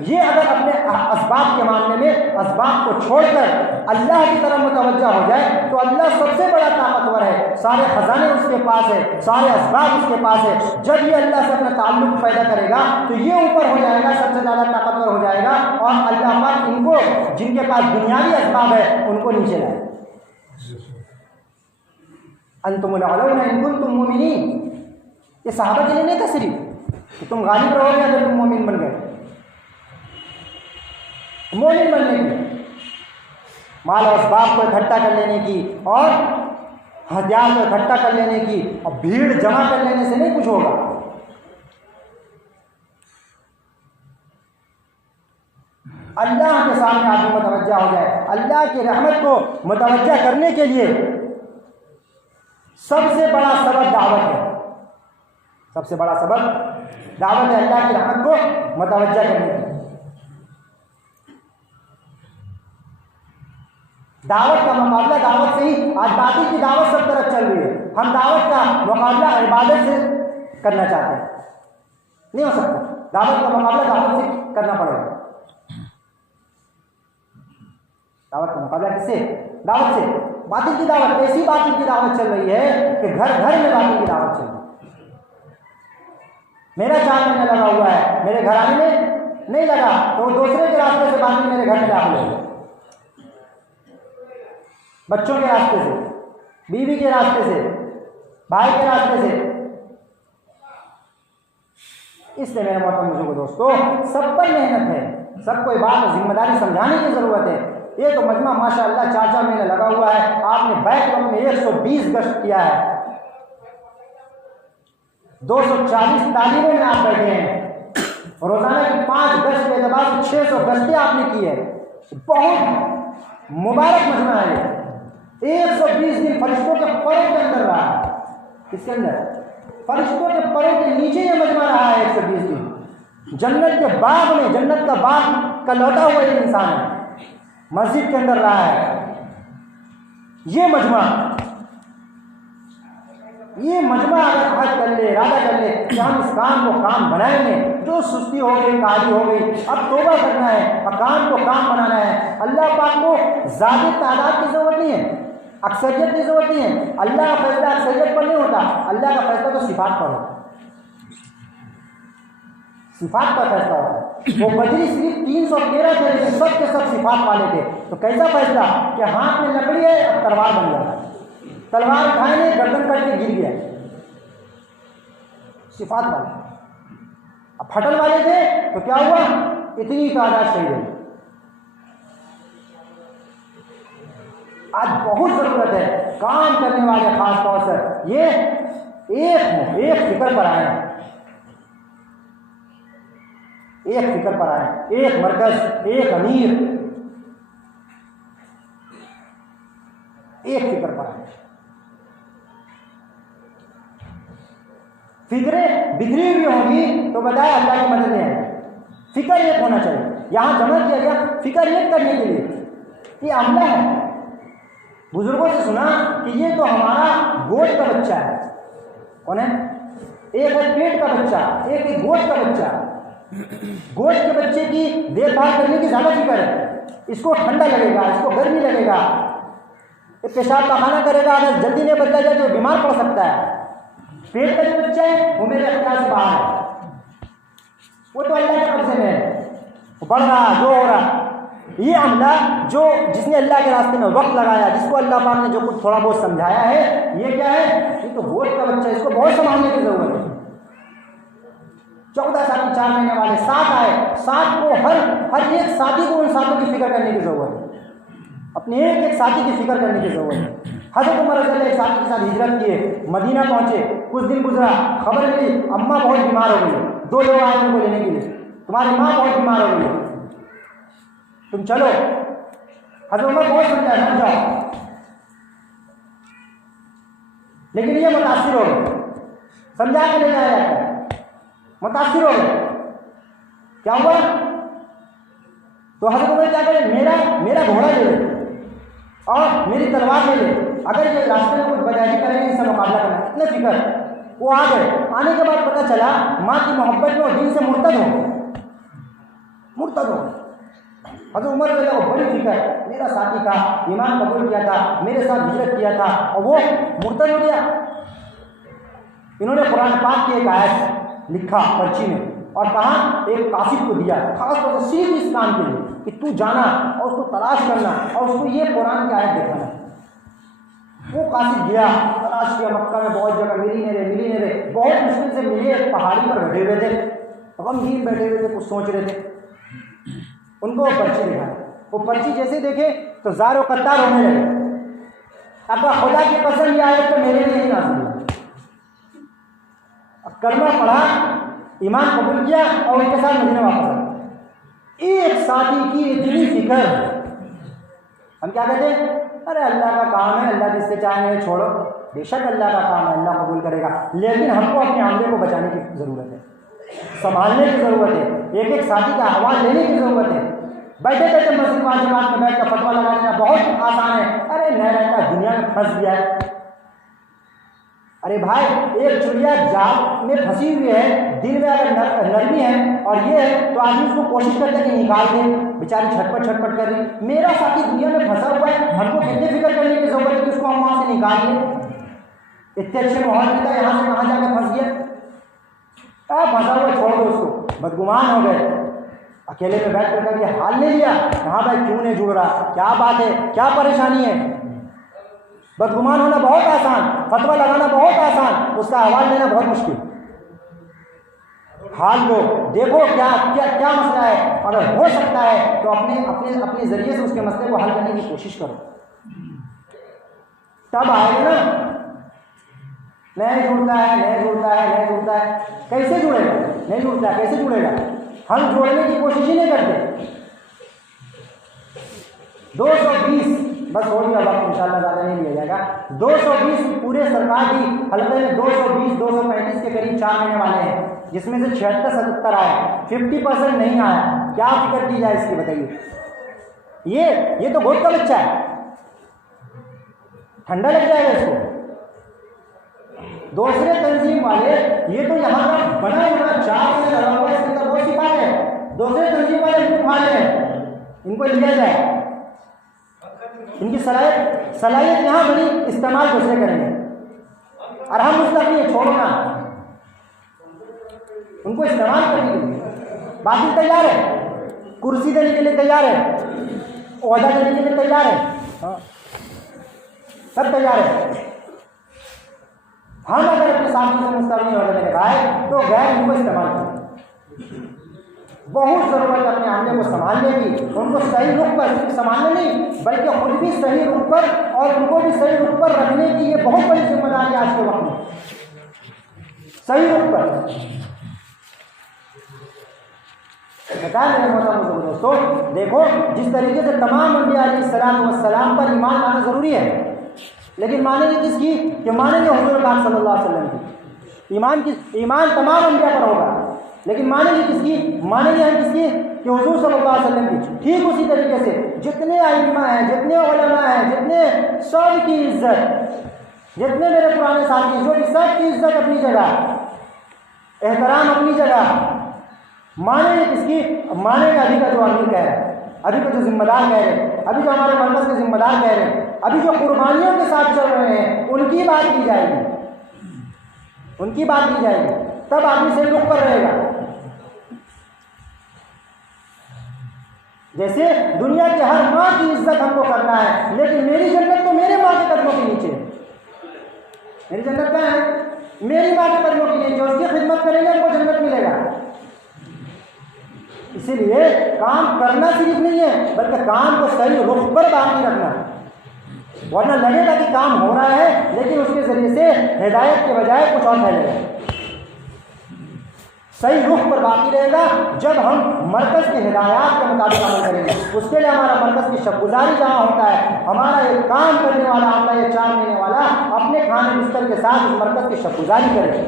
یہ اگر اپنے اسباب کے معاملے میں اسباب کو چھوڑ کر اللہ کی طرف متوجہ ہو جائے تو اللہ سب سے بڑا طاقتور ہے، سارے خزانے اس کے پاس ہے، سارے اسباب اس کے پاس ہے۔ جب یہ اللہ سے اپنا تعلق پیدا کرے گا تو یہ اوپر ہو جائے گا، سب سے زیادہ طاقتور ہو جائے گا، اور اللہ پاک ان کو، جن کے پاس دنیاوی اسباب ہے، ان کو نیچے لائے۔ انتم الاعلون ان کنتم مومنین، یہ صحابہ کے لیے نہیں تھا صرف کہ تم غالب رہو گے اگر تم مومن بن گئے، مومن بننے کی، مال و اسباب کو اکٹھا کر لینے کی، اور ہتھیار کو اکٹھا کر لینے کی، اور بھیڑ جمع کر لینے سے نہیں کچھ ہوگا۔ اللہ کے سامنے آدمی متوجہ ہو جائے، اللہ کی رحمت کو متوجہ کرنے کے لیے سب سے بڑا سبب دعوت ہے، سب سے بڑا سبب دعوت ہے، اللہ کی رحمت کو متوجہ کرنے کی۔ دعوت کا مقابلہ دعوت سے ہی، آج باقی کی دعوت سب طرف چل رہی ہے، ہم دعوت کا مقابلہ عبادت سے کرنا چاہتے ہیں، نہیں ہو سکتا، دعوت کا مقابلہ دعوت سے کرنا پڑے گا۔ دعوت کا مقابلہ کس سے؟ دعوت سے۔ باطل کی دعوت، ایسی باطل کی دعوت چل رہی ہے کہ گھر گھر میں باطل کی دعوت چل رہی ہے۔ میرا 4 مہینہ لگا ہوا ہے، میرے گھر آنے میں نہیں لگا، تو دوسرے کے راستے سے باطل میرے گھر میں داخل ہو گئے، بچوں کے راستے سے، بیوی کے راستے سے، بھائی کے راستے سے۔ اس لیے میرے محترم بزرگوں دوستو، سب پر محنت ہے، سب کو یہ بات ذمہ داری سمجھانے کی ضرورت ہے۔ یہ تو مجمع ماشاء اللہ 4 مہینے لگا ہوا ہے، آپ نے بیک وقت میں 120 گشت کیا ہے، 240 تعلیموں میں آپ بیٹھے ہیں، روزانہ کی 5 گشت کے اعتبار سے 600 گشتیں آپ نے کی ہے، بہت مبارک مجمع ہے۔ 120 دن فرشتوں کے پروں کے اندر رہا ہے، اس کے اندر فرشتوں کے پروں کے نیچے یہ مجمع رہا ہے 120 دن، جنت کے باغ میں، جنت کا باغ کا لوٹا ہوا ایک انسان ہے، مسجد کے اندر رہا ہے۔ یہ مجمع اگر حج کر لے، ارادہ کر لے کہ ہم اس کام کو کام بنائیں گے، جو سستی ہو گئی، کاہلی ہو گئی، اب توبہ کرنا ہے اور کام کو کام بنانا ہے۔ اللہ پاک کو زیادہ تعداد کی ضرورت نہیں ہے، اکثریت کی ضرورت نہیں ہے۔ اللہ کا فیصلہ اکثریت پر نہیں ہوتا، اللہ کا فیصلہ تو صفات پر ہوتا ہے، صفات پر فیصلہ ہوتا ہے۔ وہ بدری صرف 313 تھے، سب کے سب صفات والے تھے، تو کیسا فیصلہ کہ ہاتھ میں لکڑی ہے اب تلوار بن گیا، تلوار اٹھائے نے گردن کٹ کے گر گیا، صفات والے۔ اب پھٹل والے تھے تو کیا ہوا، اتنی تعداد شہید ہوئی۔ آج بہت ضرورت ہے کام کرنے والے، خاص طور سے یہ ایک فکر پر آئے، ایک فکر پر آئے، ایک مرکز، ایک امیر، ایک فکر پر آئے۔ فکریں بگڑی ہوئی ہوں گی تو بتائے اللہ کی مدد نہیں آئے گی۔ فکر ایک ہونا چاہیے، یہاں جمع کیا گیا فکر ایک کرنے کے لیے، یہ عملہ ہے۔ بزرگوں سے سنا کہ یہ تو ہمارا گوشت کا بچہ ہے، کون ہے؟ ایک ہے پیٹ کا بچہ، ایک ہے گوشت کا بچہ۔ گوشت کے بچے کی دیکھ بھال کرنے کی زیادہ فکر ہے، اس کو ٹھنڈا لگے گا، اس کو گرمی لگے گا، یہ پیشاب پاخانہ کرے گا، اگر جلدی نہیں بدلا جائے تو بیمار پڑ سکتا ہے۔ پیٹ کا جو بچہ ہے وہ میرے اختیار سے باہر ہے، وہ تو اللہ کے قبضے میں ہے، وہ بڑھ رہا جو ہو رہا۔ یہ عملہ جس نے اللہ کے راستے میں وقت لگایا، جس کو اللہ پاک نے جو کچھ تھوڑا بہت سمجھایا ہے، یہ کیا ہے؟ یہ تو گوشت کا بچہ ہے، اس کو بہت سنبھالنے کی ضرورت ہے۔ 14 سال 4 مہینے والے 7 آئے، 7 کو ہر ایک ساتھی کو ان ساتھوں کی فکر کرنے کی ضرورت ہے، اپنے ایک ساتھی کی فکر کرنے کی ضرورت ہے۔ حضرت عمر رضی اللہ ایک ساتھی کے ساتھ ہجرت کیے، مدینہ پہنچے، کچھ دن گزرا، خبر ملی اماں بہت بیمار ہو گئی، 2 لوگ آئے ان کو لینے کے لیے، تمہاری ماں بہت بیمار ہو گئی، تم چلو۔ حضرت عمر بہت سمجھا سمجھ جاؤ، لیکن یہ متاثر ہو گئے، سمجھا کے لے جایا جاتا ہے، متاثر ہو گئے کیا ہوا؟ تو حضرت عمر کیا کرے، میرا گھوڑا لے لے اور میری تلوار لے لے، اگر یہ راستے میں کچھ بجائے کریں گے اس سے مقابلہ کرنا، اتنے فکر۔ وہ آ گئے، آنے کے بعد پتہ چلا ماں کی محبت میں اور دین سے مرتد ہو۔ حضرت عمر رضی اللہ عنہ بڑی فکر، میرا ساتھی تھا، ایمان قبول کیا تھا، میرے ساتھ ہجرت کیا تھا اور وہ مرتد ہو گیا۔ انہوں نے قرآن پاک کی ایک آیت لکھا پرچی میں اور کہا ایک قاصد کو دیا، خاص طور سے صرف اس کام کے لیے کہ تو جانا اور اس کو تلاش کرنا اور اس کو یہ قرآن کی آیت دکھانا۔ وہ قاصد گیا، تلاش کیا، مکہ میں بہت جگہ ملی نہیں رہے، بہت مشکل سے ملے، ایک پہاڑی پر بیٹھے ہوئے تھے، غمگین بیٹھے ہوئے تھے، کچھ سوچ رہے تھے۔ ان کو وہ پرچی دکھائی، وہ پرچی جیسے دیکھے تو زار و قطار ہونے لگے۔ اب خدا کی قسم یہ آیت تو میرے لیے ہی نازل ہوئی۔ اب کلمہ پڑھا، ایمان قبول کیا اور ان کے ساتھ مدینے واپس آئے۔ ایک ساتھی کی اتنی فکر، ہم کیا کہتے ہیں، ارے اللہ کا کام ہے، اللہ جس سے چاہیں گے چھوڑو، بے شک اللہ کا کام ہے، اللہ قبول کرے گا، لیکن ہم کو اپنے عملے کو بچانے کی ضرورت ہے، سنبھالنے کی ضرورت ہے، ایک ساتھی کا احوال لینے کی ضرورت ہے۔ بیٹھے مسجد و جماعت میں بیٹھ کر فتویٰ لگا لینا بہت آسان ہے، ارے نہ رہتا دنیا میں پھنس گیا ہے۔ ارے بھائی، ایک چڑیا جال میں پھنسی ہوئی ہے، دل میں اگر نرمی ہے اور یہ ہے تو آدمی اس کو کوشش کرتا ہے کہ نکال دے، بیچاری چھٹپٹ کر رہی۔ میرا ساتھی دنیا میں پھنسا ہوا ہے، ہم کو کتنے فکر کرنے کی ضرورت ہے کہ اس کو ہم وہاں سے نکال دیں۔ اتنے اچھے ماحول میں تھا، یہاں سے کہاں جا کے پھنس گیا، پھنسا ہوا چھوڑ دو اس کو۔ بدگمان ہو گئے، اکیلے میں بیٹھ کر یہ حال لے لیا، کہاں بھائی کیوں نہیں جڑ رہا، کیا بات ہے، کیا پریشانی ہے۔ بدگمان ہونا بہت آسان، فتویٰ لگانا بہت آسان، اس کا حوال لینا بہت مشکل۔ حال لو، دیکھو کیا مسئلہ ہے، اگر ہو سکتا ہے تو اپنے ذریعے سے اس کے مسئلے کو حل کرنے کی کوشش کرو، تب آئے گا نا۔ نہیں جڑتا ہے، کیسے جڑے گا؟ نہیں جڑتا ہے، کیسے جڑے گا؟ ہم جوڑنے کی کوشش ہی نہیں کرتے۔ 220 بس ہو گیا وقت، انشاءاللہ زیادہ نہیں لیا جائے گا۔ 220 پورے سرکار کی حلقے میں 235 کے قریب 4 مہینے والے ہیں، جس میں سے 76-77 آئے، 50% نہیں آیا۔ کیا فکر کی جائے اس کی بتائیے؟ یہ تو گود کا بچہ ہے، ٹھنڈا لگ جائے گا اس کو۔ دوسرے تنظیم والے، یہ تو یہاں کا بنا ہوا 4 سے لگا ہوا ہے، اس کے اندر بہت سی بات ہے۔ دوسرے تنظیم والے والے ہیں، ان کو لیا جائے، ان کی صلاحیت یہاں بنی، استعمال دوسرے کریں گے، اور ہم مستقبل چھوڑو نا، ان کو استعمال کرنے کے لیے باقی تیار ہے، کرسی دینے کے لیے تیار ہے، عہدہ دینے کے لیے تیار ہے، سب تیار ہے۔ ہم اگر اپنے ساتھی سے مستقبل عہدہ دینے کا ہے تو غیر ان کو استعمال کریں۔ بہت ضرورت ہے اپنے عملے کو سنبھالنے کی، ان کو صحیح رخ پر، صرف سنبھالنے نہیں بلکہ خود بھی صحیح رخ پر اور ان کو بھی صحیح رخ پر رکھنے کی یہ بہت بڑی ذمہ داری ہے آج کے وقت میں، صحیح رخ پر۔ بتایا میرے محترم دوستوں، دیکھو جس طریقے سے تمام انبیاء علیہ السلام پر ایمان لانا ضروری ہے، لیکن مانیں گے کس کی؟ کہ مانیں گے حضور پاک صلی اللہ علیہ وسلم کی۔ ایمان تمام انبیاء پر ہوگا، لیکن مانیں گے کس کی؟ مانیں گے ہم کس کی؟ کہ حضور صلی اللہ علیہ وسلم کی۔ ٹھیک اسی طریقے سے جتنے ائمہ ہیں، جتنے علماء ہیں، جتنے سب کی عزت، جتنے میرے پرانے ساتھی جو سب کی عزت اپنی جگہ، احترام اپنی جگہ، مانیں گے کس کی؟ مانیں گے ابھی کا جو امیر کہہ رہے ہیں، ابھی کا جو ذمہ دار کہہ رہے ہیں، ابھی جو ہمارے مرکز کے ذمہ دار کہہ رہے ہیں، ابھی جو قربانیوں کے ساتھ چل رہے ہیں، ان کی بات کی جائے گی، ان کی بات کی جائے گی، تب آدمی صحیح رخ پر رہے گا۔ جیسے دنیا کے ہر ماں کی عزت ہم کو کرنا ہے، لیکن میری جنت تو میرے ماں کے قدموں کے نیچے ہے۔ میری جنت کیا ہے؟ میری ماں کے قدموں کے نیچے، اس کی خدمت کریں گے ہم کو جنت ملے گا۔ اسی لیے کام کرنا صرف نہیں ہے بلکہ کام کو صحیح رخ پر باقی رکھنا ہے، ورنہ لگے گا کہ کام ہو رہا ہے لیکن اس کے ذریعے سے ہدایت کے بجائے کچھ اور پھیلے گا۔ صحیح رخ پر باقی رہے گا جب ہم مرکز کی ہدایات کے مطابق عمل کریں گے۔ اس کے لیے ہمارا مرکز کی شب گزاری جہاں ہوتا ہے، ہمارا ایک کام کرنے والا عملہ، یہ 4 مہینے والا اپنے کھانے بستر کے ساتھ اس مرکز کی شب گزاری کرے،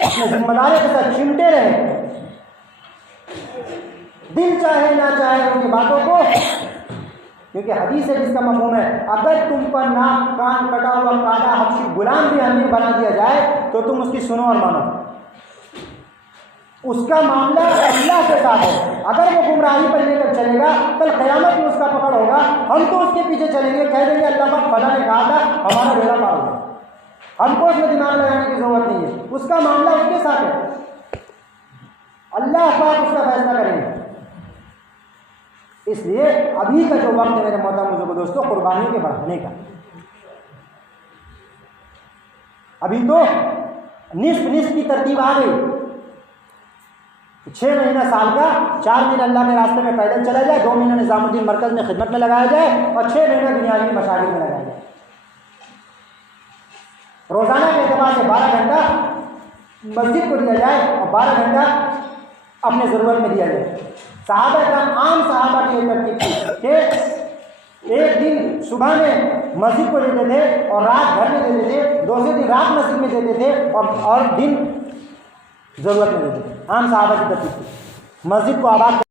اپنے ذمہ داری کے ساتھ چمٹے رہے، دل چاہے نہ چاہے ان کی باتوں کو، کیونکہ حدیث ہے جس کا مفہوم ہے اگر تم پر ناک کان کٹا ہوا کالا حبشی غلام بھی امیر بنا دیا جائے تو تم اس کی سنو اور مانو، اس کا معاملہ اللہ کے ساتھ ہے۔ اگر وہ گمراہی پر لے کر چلے گا کل قیامت میں اس کا پکڑ ہوگا، ہم تو اس کے پیچھے چلیں گے، کہہ دیں گے اللہ پاک فلاں نے کہا تھا ہمارا بیڑا پار ہو گیا، ہم کو اس میں دماغ لگانے کی ضرورت نہیں ہے، اس کا معاملہ اس کے ساتھ ہے، اللہ پاک اس کا فیصلہ کریں گے۔ اس لیے ابھی کا جو وقت ہے میرے محترم بزرگوں دوستوں قربانیوں کے بڑھانے کا، ابھی تو نصف کی ترتیب آ گئی، 6 مہینہ سال کا، 4 مہینہ اللہ کے راستے میں پیدل چلا جائے، 2 مہینہ نظام الدین مرکز میں خدمت میں لگایا جائے اور 6 مہینہ دنیاوی مشاغل میں لگایا جائے۔ روزانہ کے اعتبار سے 12 گھنٹہ مسجد کو دیا جائے اور 12 گھنٹہ اپنے ضرورت میں دیا جائے۔ صحابہ کرام عام صحابہ کی یہ ترتیب تھی کہ ایک دن صبح میں مسجد کو دیتے تھے اور رات گھر میں دیتے تھے، دوسرے دن رات مسجد میں دیتے تھے اور دن ضرورت میں دیتے تھے۔ عام صحابہ کی ترتیب تھی، مسجد کو آباد